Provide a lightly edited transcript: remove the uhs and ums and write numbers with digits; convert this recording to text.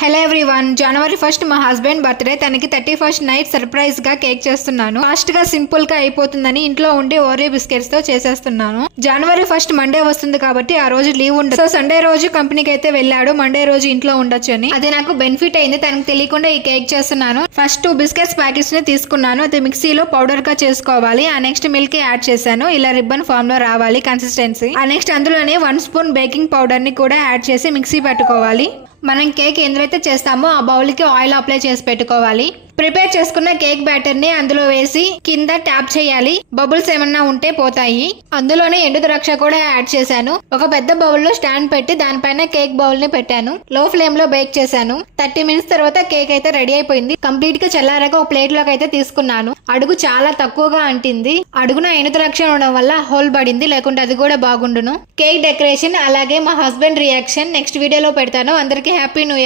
Hello everyone, జనవరి 1 మా husband birthday. తనకి 31st night surprise గా కేక్ చేస్తున్నాను. ఫాస్ట్ గా సింపుల్ గా అయిపోతుందని ఇంట్లో ఉండి ఓరియో బిస్కెట్స్ తో చేసేస్తున్నాను. జనవరి 1 మండే వస్తుంది కాబట్టి ఆ రోజు లీవ్ ఉండదు. సో సండే రోజు కంపెనీకి అయితే వెళ్ళాడు, మండే రోజు ఇంట్లో ఉండొచ్చు అని. అది నాకు బెనిఫిట్ అయింది. తనకు తెలియకుండా ఈ కేక్ చేస్తున్నాను. ఫస్ట్ 2 బిస్కెట్స్ ప్యాకెట్స్ ని తీసుకున్నాను. అది మిక్సీలో పౌడర్ గా చేసుకోవాలి. ఆ నెక్స్ట్ మిల్క్ యాడ్ చేశాను. ఇలా రిబ్బన్ ఫామ్ లో రావాలి కన్సిస్టెన్సీ. ఆ నెక్స్ట్ అందులోనే 1 స్పూన్ బేకింగ్ పౌడర్ ని కూడా యాడ్ చేసి మిక్సీ పట్టుకోవాలి. మనం కేక్ ఎందులో చేస్తామో ఆ బౌల్ కి ఆయిల్ అప్లై చేసి పెట్టుకోవాలి. ప్రిపేర్ చేసుకున్న కేక్ బ్యాటర్ ని అందులో వేసి కింద ట్యాప్ చేయాలి. బబుల్స్ ఏమన్నా ఉంటే పోతాయి. అందులోనే ఎండు ద్రాక్ష కూడా యాడ్ చేశాను. ఒక పెద్ద బౌల్ లో స్టాండ్ పెట్టి దానిపైన కేక్ బౌల్ ని పెట్టాను. లో ఫ్లేమ్ లో బేక్ చేశాను. 30 మినిట్స్ తర్వాత కేక్ అయితే రెడీ అయిపోయింది. కంప్లీట్ గా చల్లారాక ఒక ప్లేట్ లోకి అయితే తీసుకున్నాను. అడుగు చాలా తక్కువగా అంటింది. అడుగున ఎండు ద్రాక్ష ఉండడం వల్ల హోల్ పడింది, లేకుంటే అది కూడా బాగుండును. కేక్ డెకరేషన్ అలాగే మా హస్బెండ్ రియాక్షన్ నెక్స్ట్ వీడియోలో పెడతాను. అందరికీ హ్యాపీ న్యూ ఇయర్.